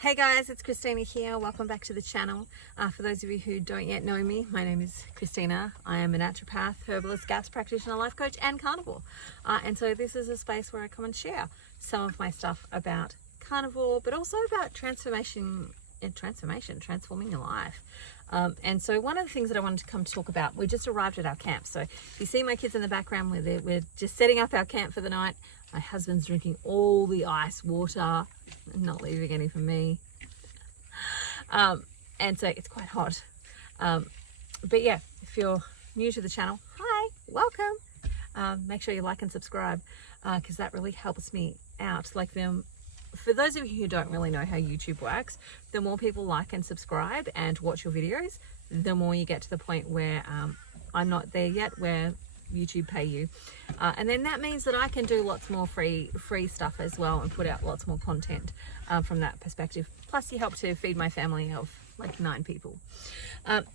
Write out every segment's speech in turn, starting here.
Hey guys, it's Christina here. Welcome back to the channel. For those of you who don't yet know me, my name is Christina. I am a naturopath, herbalist, gas practitioner, life coach, and carnivore. And so this is a space where I come and share some of my stuff about carnivore, but also about transforming your life. And so one of the things that I wanted to come to talk about, we just arrived at our camp. So you see my kids in the background, we're just setting up our camp for the night. My husband's drinking all the ice water, not leaving any for me. And so it's quite hot. But yeah, if you're new to the channel, hi, welcome. Make sure you like and subscribe because that really helps me out. Like for those of you who don't really know how YouTube works, the more people like and subscribe and watch your videos, the more you get to the point where I'm not there yet, where YouTube pay you, and then that means that I can do lots more free stuff as well and put out lots more content from that perspective. Plus you help to feed my family of like 9 people.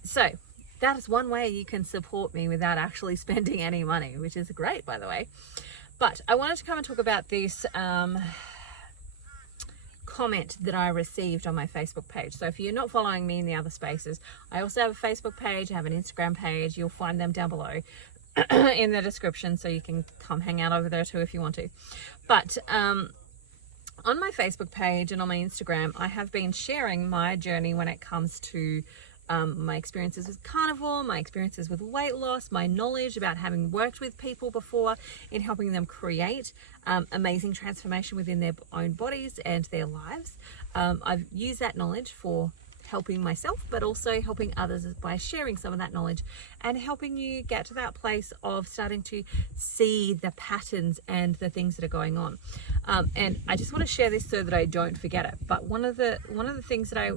So that is one way you can support me without actually spending any money, which is great, by the way. But I wanted to come and talk about this comment that I received on my Facebook page. So if you're not following me in the other spaces, I also have a Facebook page, I have an Instagram page. You'll find them down below in the description, so you can come hang out over there too if you want to. But on my Facebook page and on my Instagram, I have been sharing my journey when it comes to my experiences with carnivore, my experiences with weight loss, my knowledge about having worked with people before in helping them create amazing transformation within their own bodies and their lives. I've used that knowledge for helping myself, but also helping others by sharing some of that knowledge and helping you get to that place of starting to see the patterns and the things that are going on. And I just want to share this so that I don't forget it. But one of the things that I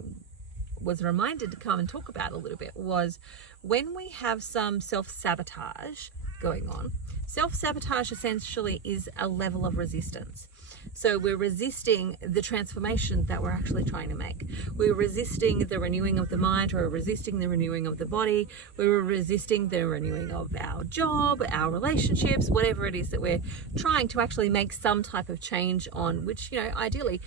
was reminded to come and talk about a little bit was when we have some self-sabotage going on. Self-sabotage essentially is a level of resistance. So we're resisting the transformation that we're actually trying to make. We're resisting the renewing of the mind, or resisting the renewing of the body. We're resisting the renewing of our job, our relationships, whatever it is that we're trying to actually make some type of change on, which, you know, ideally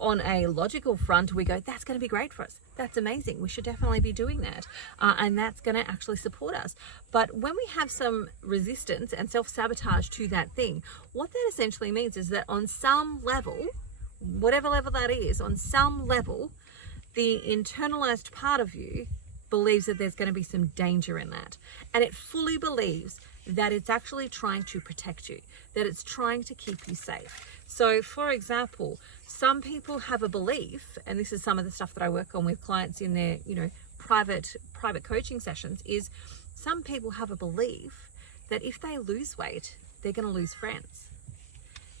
on a logical front, we go, that's going to be great for us. That's amazing. We should definitely be doing that. And that's going to actually support us. But when we have some resistance and self-sabotage to that thing, what that essentially means is that on some level, whatever level that is, on some level, the internalized part of you believes that there's going to be some danger in that. And it fully believes that it's actually trying to protect you, that it's trying to keep you safe. So for example, some people have a belief, and this is some of the stuff that I work on with clients in their, you know, private coaching sessions, is some people have a belief that if they lose weight, they're going to lose friends.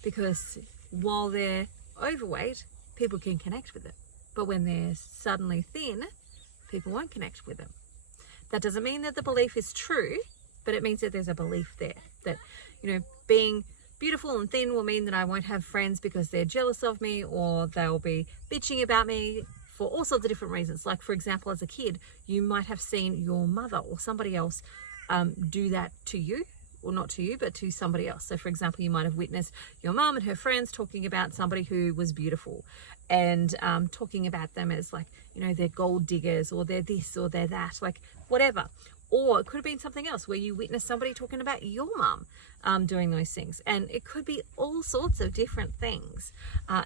Because while they're overweight, people can connect with them. But when they're suddenly thin, people won't connect with them. That doesn't mean that the belief is true, but it means that there's a belief there that, you know, being beautiful and thin will mean that I won't have friends because they're jealous of me, or they'll be bitching about me for all sorts of different reasons. Like, for example, as a kid, you might have seen your mother or somebody else do that to you, or not to you, but to somebody else. So for example, you might have witnessed your mum and her friends talking about somebody who was beautiful and talking about them as, like, you know, they're gold diggers, or they're this, or they're that, like whatever. Or it could have been something else where you witnessed somebody talking about your mum doing those things. And it could be all sorts of different things.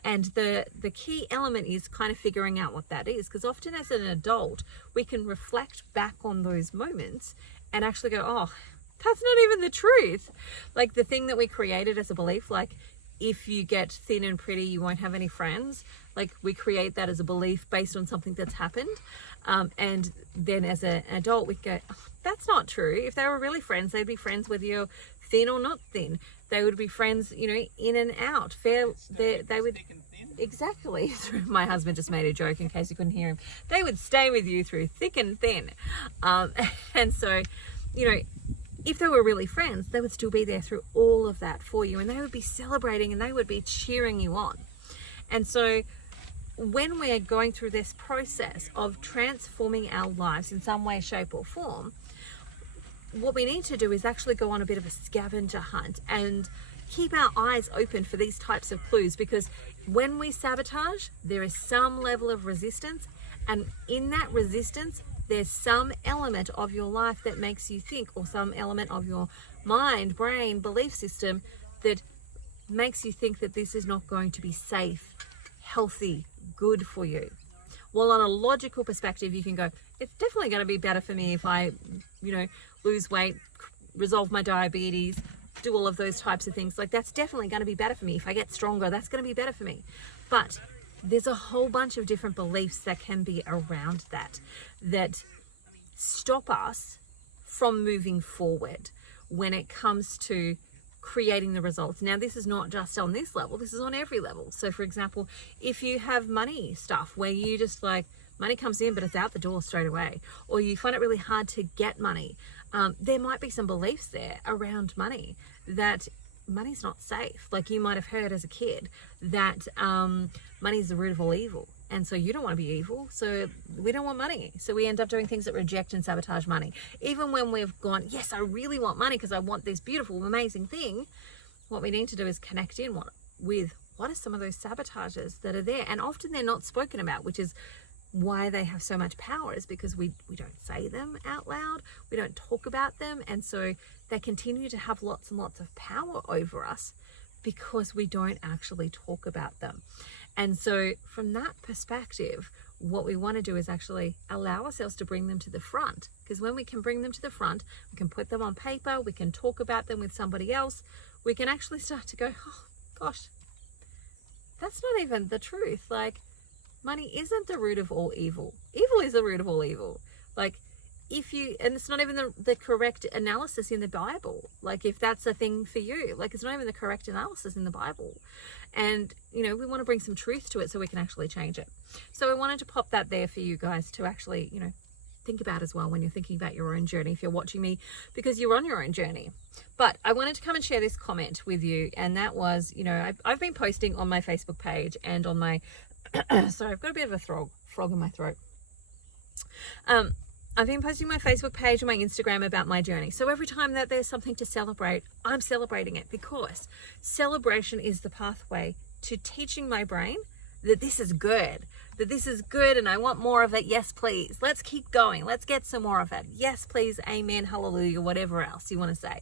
And the key element is kind of figuring out what that is. Because often as an adult, we can reflect back on those moments and actually go, oh, that's not even the truth. Like the thing that we created as a belief, like if you get thin and pretty, you won't have any friends. Like we create that as a belief based on something that's happened. And then as an adult, we go, oh, that's not true. If they were really friends, they'd be friends whether you're thin or not thin. They would be friends, you know, in and out. They would, exactly. My husband just made a joke in case you couldn't hear him. They would stay with you through thick and thin. And so, you know, if they were really friends, they would still be there through all of that for you, and they would be celebrating and they would be cheering you on. And so when we're going through this process of transforming our lives in some way, shape or form, what we need to do is actually go on a bit of a scavenger hunt and keep our eyes open for these types of clues, because when we sabotage, there is some level of resistance, and in that resistance, there's some element of your life that makes you think, or some element of your mind, brain, belief system that makes you think that this is not going to be safe, healthy, good for you. Well, on a logical perspective, you can go, it's definitely going to be better for me if I, lose weight, resolve my diabetes, do all of those types of things. Like, that's definitely going to be better for me. If I get stronger, that's going to be better for me. But there's a whole bunch of different beliefs that can be around that stop us from moving forward when it comes to creating the results. Now, this is not just on this level, this is on every level. So for example, if you have money stuff where you just like, money comes in but it's out the door straight away, or you find it really hard to get money, there might be some beliefs there around money, that money's not safe. Like, you might have heard as a kid that money is the root of all evil, and so you don't want to be evil, so we don't want money. So we end up doing things that reject and sabotage money. Even when we've gone, yes, I really want money because I want this beautiful, amazing thing, what we need to do is connect in with what are some of those sabotages that are there. And often they're not spoken about, which is why they have so much power, is because we don't say them out loud, we don't talk about them, and so they continue to have lots and lots of power over us because we don't actually talk about them. And so from that perspective, what we want to do is actually allow ourselves to bring them to the front, because when we can bring them to the front, we can put them on paper, we can talk about them with somebody else, we can actually start to go, oh gosh, that's not even the truth. Like, money isn't the root of all evil. Evil is the root of all evil. Like, and it's not even the correct analysis in the Bible. Like, if that's a thing for you, like, it's not even the correct analysis in the Bible. And, we want to bring some truth to it so we can actually change it. So I wanted to pop that there for you guys to actually, think about as well when you're thinking about your own journey, if you're watching me, because you're on your own journey. But I wanted to come and share this comment with you. And that was, I've been posting on my Facebook page and on my, sorry, I've got a bit of a frog in my throat. I've been posting my Facebook page and my Instagram about my journey. So every time that there's something to celebrate, I'm celebrating it, because celebration is the pathway to teaching my brain that this is good, and I want more of it. Yes, please. Let's keep going. Let's get some more of it. Yes, please. Amen. Hallelujah. Whatever else you want to say.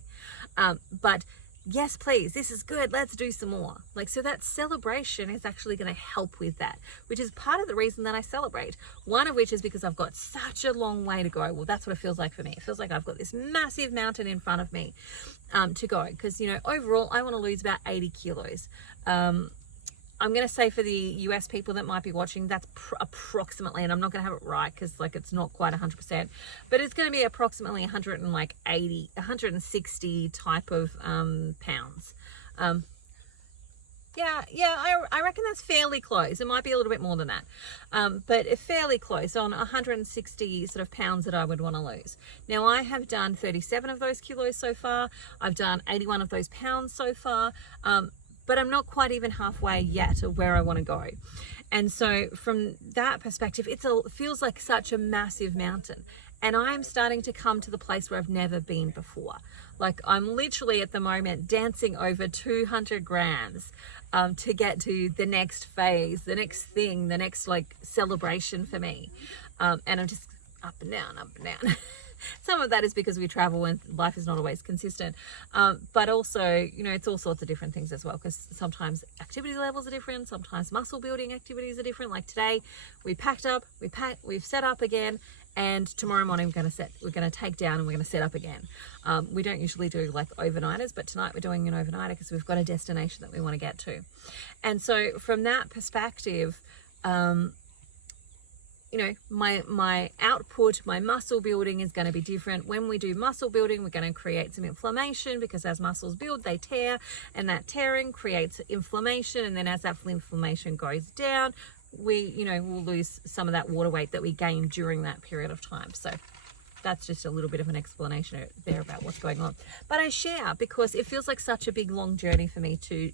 But yes, please, this is good, let's do some more. Like, so that celebration is actually going to help with that, which is part of the reason that I celebrate. One of which is because I've got such a long way to go. Well, that's what it feels like for me. It feels like I've got this massive mountain in front of me to go, because, overall, I want to lose about 80 kilos. I'm going to say for the US people that might be watching, that's approximately, and I'm not going to have it right because like it's not quite 100%, but it's going to be approximately 160 type of pounds. I reckon that's fairly close. It might be a little bit more than that, but it's fairly close on 160 sort of pounds that I would want to lose. Now, I have done 37 of those kilos so far. I've done 81 of those pounds so far. But I'm not quite even halfway yet of where I want to go. And so from that perspective, it feels like such a massive mountain. And I'm starting to come to the place where I've never been before. Like, I'm literally at the moment dancing over 200 grams to get to the next phase, the next thing, the next like celebration for me. And I'm just up and down, up and down. Some of that is because we travel and life is not always consistent. But also, it's all sorts of different things as well, because sometimes activity levels are different. Sometimes muscle building activities are different. Like today, we packed up, we've set up again, and tomorrow morning we're going to take down and we're going to set up again. We don't usually do like overnighters, but tonight we're doing an overnighter because we've got a destination that we want to get to. And so from that perspective, my output, my muscle building is going to be different. When we do muscle building, we're going to create some inflammation, because as muscles build, they tear, and that tearing creates inflammation. And then as that inflammation goes down, we'll lose some of that water weight that we gained during that period of time. So that's just a little bit of an explanation there about what's going on. But I share because it feels like such a big, long journey for me to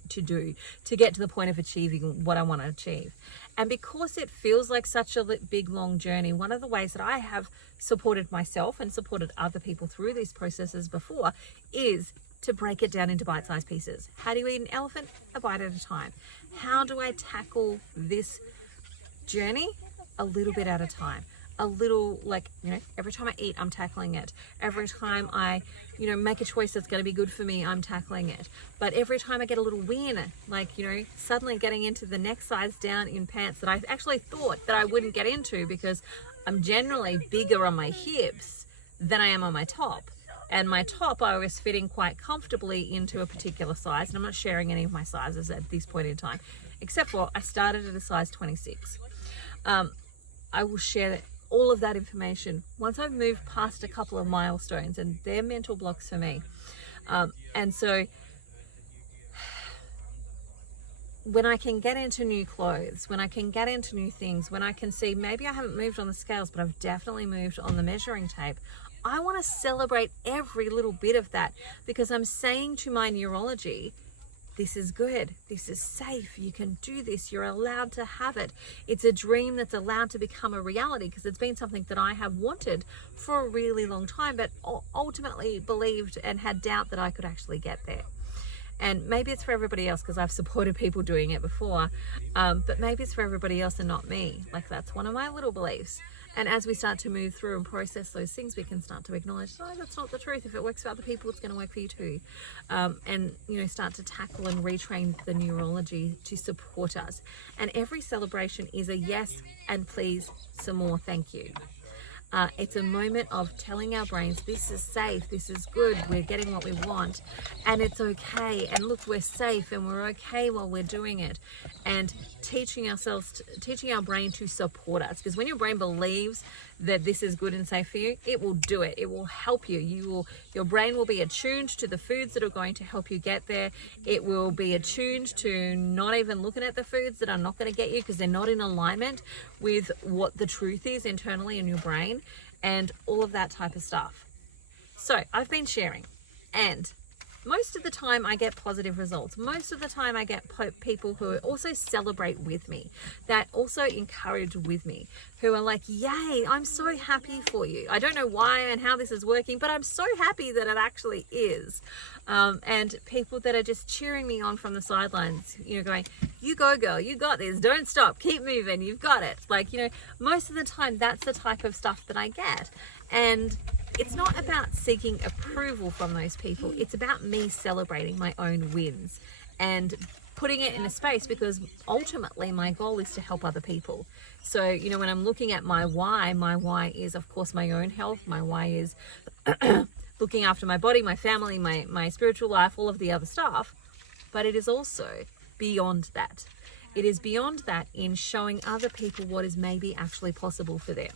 get to the point of achieving what I want to achieve. And because it feels like such a big, long journey, one of the ways that I have supported myself and supported other people through these processes before is to break it down into bite-sized pieces. How do you eat an elephant? A bite at a time. How do I tackle this journey? A little bit at a time. A little, like, you know, every time I eat, I'm tackling it. Every time I, you know, make a choice that's going to be good for me, I'm tackling it. But every time I get a little win, like, you know, suddenly getting into the next size down in pants that I actually thought that I wouldn't get into, because I'm generally bigger on my hips than I am on my top. And my top I was fitting quite comfortably into a particular size, and I'm not sharing any of my sizes at this point in time, except for I started at a size 26. I will share all of that information once I've moved past a couple of milestones, and they're mental blocks for me. And so when I can get into new clothes, when I can get into new things, when I can see maybe I haven't moved on the scales, but I've definitely moved on the measuring tape, I want to celebrate every little bit of that, because I'm saying to my neurology, this is good, this is safe, you can do this, you're allowed to have it. It's a dream that's allowed to become a reality, because it's been something that I have wanted for a really long time, but ultimately believed and had doubt that I could actually get there. And maybe it's for everybody else, because I've supported people doing it before, but maybe it's for everybody else and not me. Like, that's one of my little beliefs. And as we start to move through and process those things, we can start to acknowledge, no, that's not the truth. If it works for other people, it's going to work for you too. And, you know, start to tackle and retrain the neurology to support us. And every celebration is a yes and please some more, thank you. It's a moment of telling our brains, this is safe, this is good, we're getting what we want, and it's okay, and look, we're safe and we're okay while we're doing it. And teaching our brain to support us, because when your brain believes that this is good and safe for you, it will do it. It will help you. Your brain will be attuned to the foods that are going to help you get there. It will be attuned to not even looking at the foods that are not going to get you, because they're not in alignment with what the truth is internally in your brain, and all of that type of stuff. So I've been sharing, and most of the time I get positive results. Most of the time I get people who also celebrate with me, that also encourage with me, who are like, yay, I'm so happy for you. I don't know why and how this is working, but I'm so happy that it actually is. And people that are just cheering me on from the sidelines, you know, going, you go girl, you got this, don't stop, keep moving, you've got it. Like, you know, most of the time that's the type of stuff that I get. And it's not about seeking approval from those people. It's about me celebrating my own wins and putting it in a space, because ultimately my goal is to help other people. So, you know, when I'm looking at my why is, of course, my own health. My why is looking after my body, my family, my spiritual life, all of the other stuff. But it is also beyond that. It is beyond that in showing other people what is maybe actually possible for them.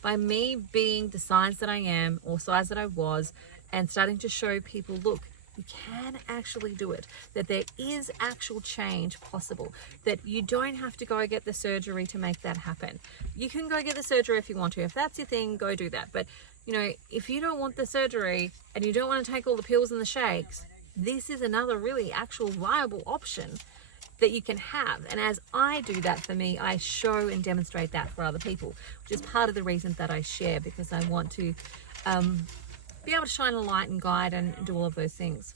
By me being the size that I am, or size that I was, and starting to show people, look, you can actually do it, that there is actual change possible, that you don't have to go get the surgery to make that happen. You can go get the surgery if you want to. If that's your thing, go do that. But, you know, if you don't want the surgery and you don't want to take all the pills and the shakes, this is another really actual viable option that you can have. And as I do that for me, I show and demonstrate that for other people, which is part of the reason that I share, because I want to be able to shine a light and guide and do all of those things.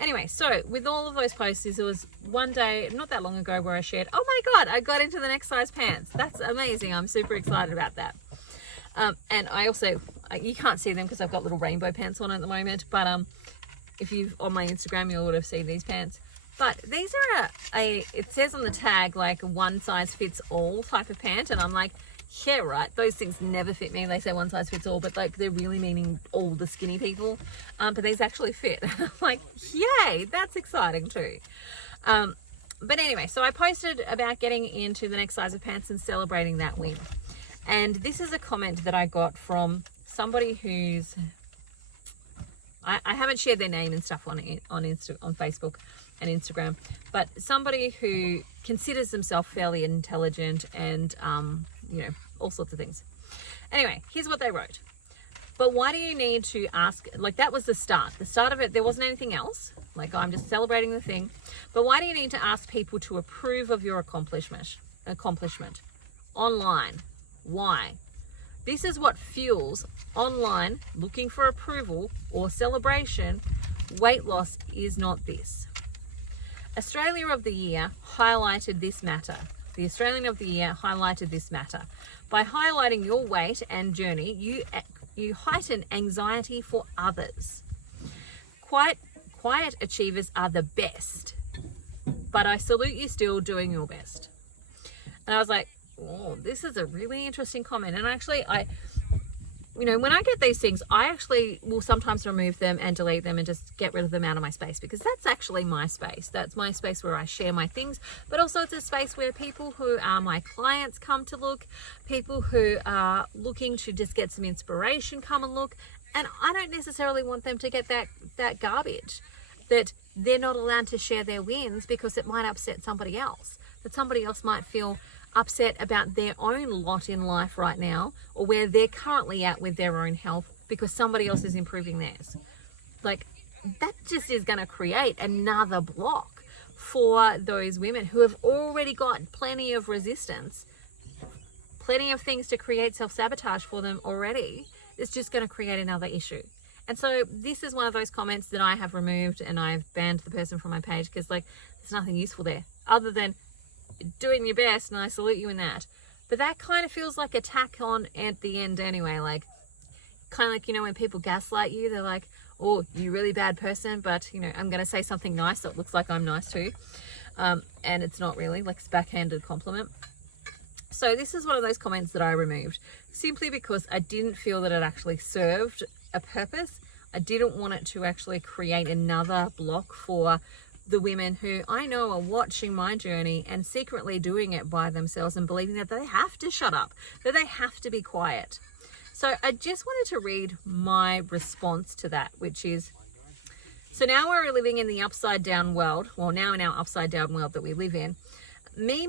Anyway, so with all of those posts, there was one day not that long ago where I shared, oh my god, I got into the next size pants. That's amazing. I'm super excited about that. And I also, you can't see them because I've got little rainbow pants on at the moment, but if you've on my Instagram, you would have seen these pants. But these are it says on the tag like one size fits all type of pant, and I'm like, yeah, right, those things never fit me. They say one size fits all, but like they're really meaning all the skinny people. But these actually fit. I'm like, yay, that's exciting too. But anyway, so I posted about getting into the next size of pants and celebrating that win. And this is a comment that I got from somebody who's, I haven't shared their name and stuff on Facebook and Instagram, but somebody who considers themselves fairly intelligent and, you know, all sorts of things. Anyway, here's what they wrote. But why do you need to ask, like that was the start of it. There wasn't anything else. Like, I'm just celebrating the thing. But why do you need to ask people to approve of your accomplishment online? Why? This is what fuels online looking for approval or celebration weight loss is not this. Australia of the Year highlighted this matter. The Australian of the Year highlighted this matter. By highlighting your weight and journey, you heighten anxiety for others. Quiet achievers are the best, but I salute you still doing your best. And I was like, oh, this is a really interesting comment. And actually, when I get these things, I actually will sometimes remove them and delete them and just get rid of them out of my space, because that's actually my space. That's my space where I share my things, but also it's a space where people who are my clients come to look, people who are looking to just get some inspiration come and look. And I don't necessarily want them to get that garbage, that they're not allowed to share their wins because it might upset somebody else, that somebody else might feel upset about their own lot in life right now, or where they're currently at with their own health because somebody else is improving theirs. Like, that just is going to create another block for those women who have already got plenty of resistance, plenty of things to create self-sabotage for them already. It's just going to create another issue. And so this is one of those comments that I have removed, and I've banned the person from my page, because there's nothing useful there other than doing your best, and I salute you in that. But that kind of feels like attack on at the end anyway. Like, kind of like, when people gaslight you, they're like, oh, you really bad person, but I'm going to say something nice that looks like I'm nice too. And it's not really, like, it's backhanded compliment. So this is one of those comments that I removed simply because I didn't feel that it actually served a purpose. I didn't want it to actually create another block for the women who I know are watching my journey and secretly doing it by themselves and believing that they have to shut up, that they have to be quiet. So I just wanted to read my response to that, which is, so now we're living in the upside down world, well, now in our upside down world that we live in, me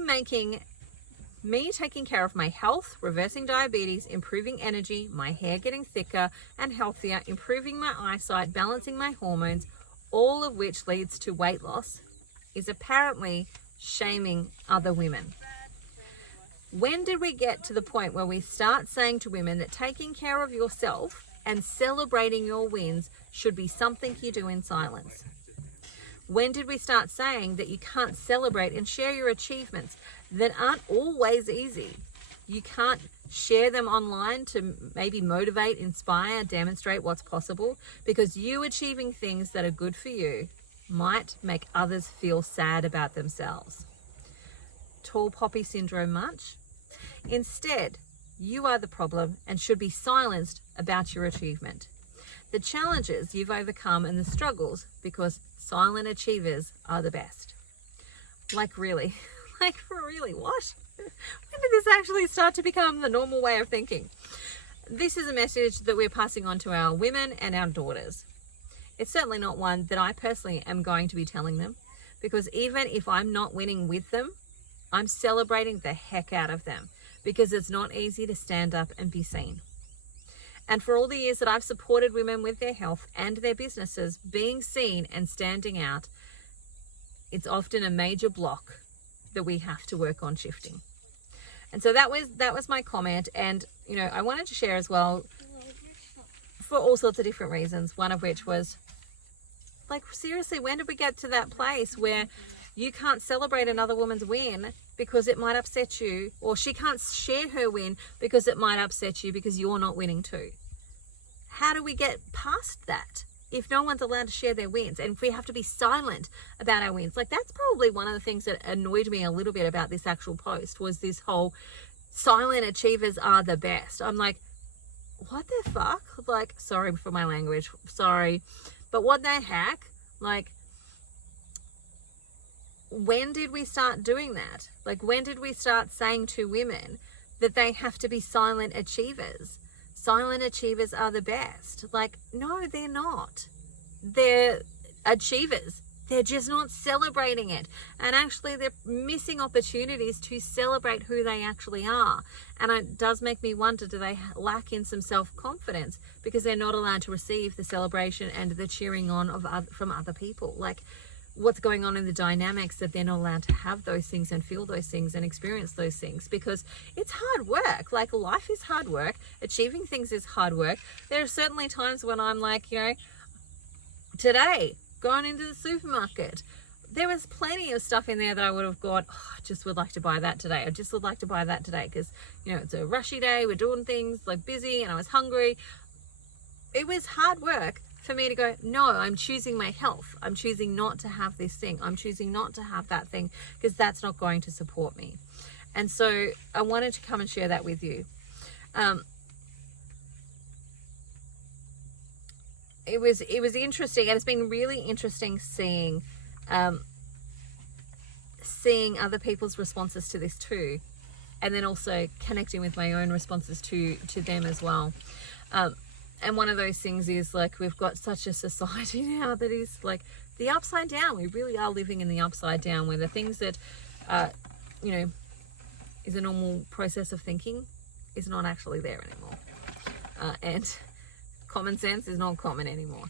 taking care of my health, reversing diabetes, improving energy, my hair getting thicker and healthier, improving my eyesight, balancing my hormones, all of which leads to weight loss, is apparently shaming other women. When did we get to the point where we start saying to women that taking care of yourself and celebrating your wins should be something you do in silence? When did we start saying that you can't celebrate and share your achievements that aren't always easy? You can't share them online to maybe motivate, inspire, demonstrate what's possible, because you achieving things that are good for you might make others feel sad about themselves. Tall poppy syndrome much? Instead, you are the problem and should be silenced about your achievement, the challenges you've overcome and the struggles, because silent achievers are the best. Like, really? Like, for really, what? When did this actually start to become the normal way of thinking? This is a message that we're passing on to our women and our daughters. It's certainly not one that I personally am going to be telling them, because even if I'm not winning with them, I'm celebrating the heck out of them, because it's not easy to stand up and be seen. And for all the years that I've supported women with their health and their businesses being seen and standing out, it's often a major block that we have to work on shifting. And so that was my comment. And I wanted to share as well, for all sorts of different reasons, one of which was, like, seriously, when did we get to that place where you can't celebrate another woman's win because it might upset you, or she can't share her win because it might upset you because you're not winning too? How do we get past that if no one's allowed to share their wins, and if we have to be silent about our wins? Like, that's probably one of the things that annoyed me a little bit about this actual post, was this whole silent achievers are the best. I'm like, what the fuck? Like, sorry for my language, sorry, but what the heck? Like, when did we start doing that? Like, when did we start saying to women that they have to be silent achievers? Silent achievers are the best. Like, no, they're not. They're achievers. They're just not celebrating it. And actually, they're missing opportunities to celebrate who they actually are. And it does make me wonder, do they lack in some self-confidence because they're not allowed to receive the celebration and the cheering on from other people? Like, what's going on in the dynamics that they're not allowed to have those things and feel those things and experience those things? Because it's hard work. Like, life is hard work. Achieving things is hard work. There are certainly times when I'm like, today, going into the supermarket, there was plenty of stuff in there that I would have gone, oh, I just would like to buy that today. I just would like to buy that today because, it's a rushy day. We're doing things like busy and I was hungry. It was hard work for me to go, no, I'm choosing my health. I'm choosing not to have this thing. I'm choosing not to have that thing because that's not going to support me. And so I wanted to come and share that with you. It was interesting, and it's been really interesting seeing other people's responses to this too, and then also connecting with my own responses to them as well. And one of those things is like, we've got such a society now that is like the upside down. We really are living in the upside down, where the things that is a normal process of thinking is not actually there anymore, and common sense is not common anymore.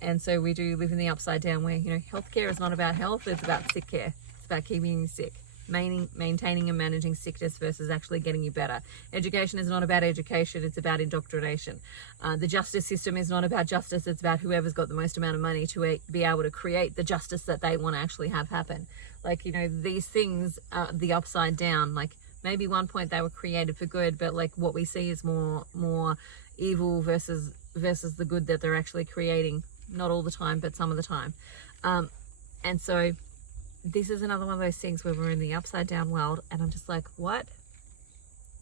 And so we do live in the upside down where, healthcare is not about health, it's about sick care. It's about keeping you sick, maintaining and managing sickness versus actually getting you better. Education is not about education, it's about indoctrination. The justice system is not about justice, it's about whoever's got the most amount of money to be able to create the justice that they want to actually have happen. Like, these things are the upside down. Like, maybe one point they were created for good, but like what we see is more evil versus the good that they're actually creating. Not all the time, but some of the time. And so this is another one of those things where we're in the upside down world, and I'm just like, what?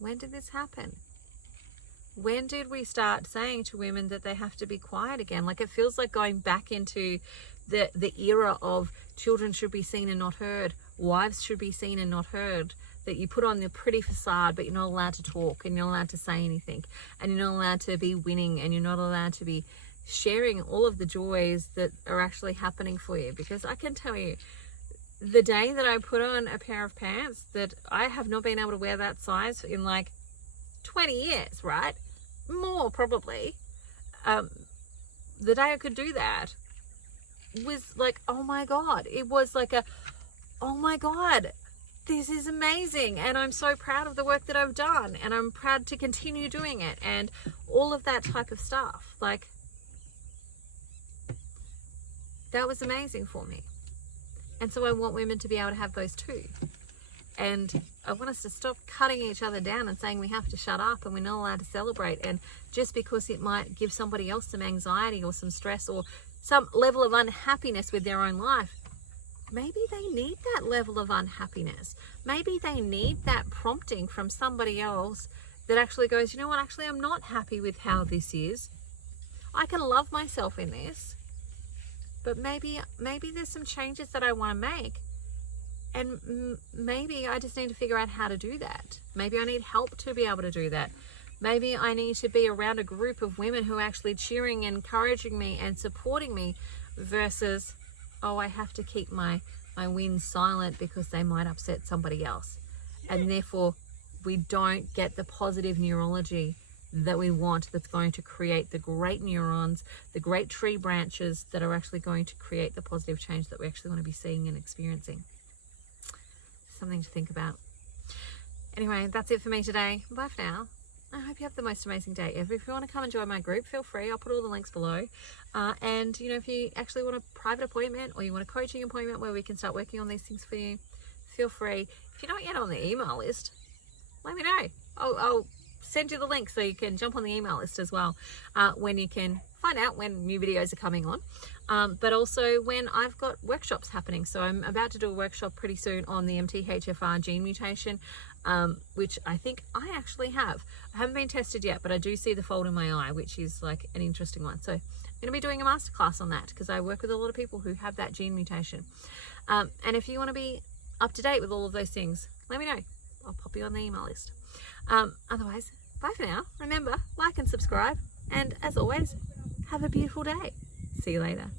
When did this happen? When did we start saying to women that they have to be quiet again? Like, it feels like going back into the era of children should be seen and not heard, wives should be seen and not heard, that you put on the pretty facade, but you're not allowed to talk, and you're not allowed to say anything, and you're not allowed to be winning, and you're not allowed to be sharing all of the joys that are actually happening for you. Because I can tell you, the day that I put on a pair of pants that I have not been able to wear that size in like 20 years, right? More probably. The day I could do that was like, oh my God. It was like oh my God, this is amazing. And I'm so proud of the work that I've done. And I'm proud to continue doing it. And all of that type of stuff. Like, that was amazing for me. And so I want women to be able to have those too. And I want us to stop cutting each other down and saying we have to shut up and we're not allowed to celebrate. And just because it might give somebody else some anxiety or some stress or some level of unhappiness with their own life, maybe they need that level of unhappiness. Maybe they need that prompting from somebody else that actually goes, you know what, actually I'm not happy with how this is. I can love myself in this. But maybe there's some changes that I want to make, and maybe I just need to figure out how to do that. Maybe I need help to be able to do that. Maybe I need to be around a group of women who are actually cheering, encouraging me and supporting me versus, oh, I have to keep my wins silent because they might upset somebody else. And therefore, we don't get the positive neurology that we want, that's going to create the great neurons, the great tree branches that are actually going to create the positive change that we actually want to be seeing and experiencing. Something to think about. Anyway, that's it for me today. Bye for now. I hope you have the most amazing day ever. If you want to come and join my group, feel free. I'll put all the links below. And if you actually want a private appointment or you want a coaching appointment where we can start working on these things for you, feel free. If you're not yet on the email list, let me know. I'll send you the link so you can jump on the email list as well, when you can find out when new videos are coming on, but also when I've got workshops happening. So I'm about to do a workshop pretty soon on the MTHFR gene mutation, which I think I actually have. I haven't been tested yet, but I do see the fold in my eye, which is like an interesting one. So I'm going to be doing a masterclass on that because I work with a lot of people who have that gene mutation. And if you want to be up to date with all of those things, let me know. I'll pop you on the email list. Otherwise, bye for now. Remember, like and subscribe. And as always, have a beautiful day. See you later.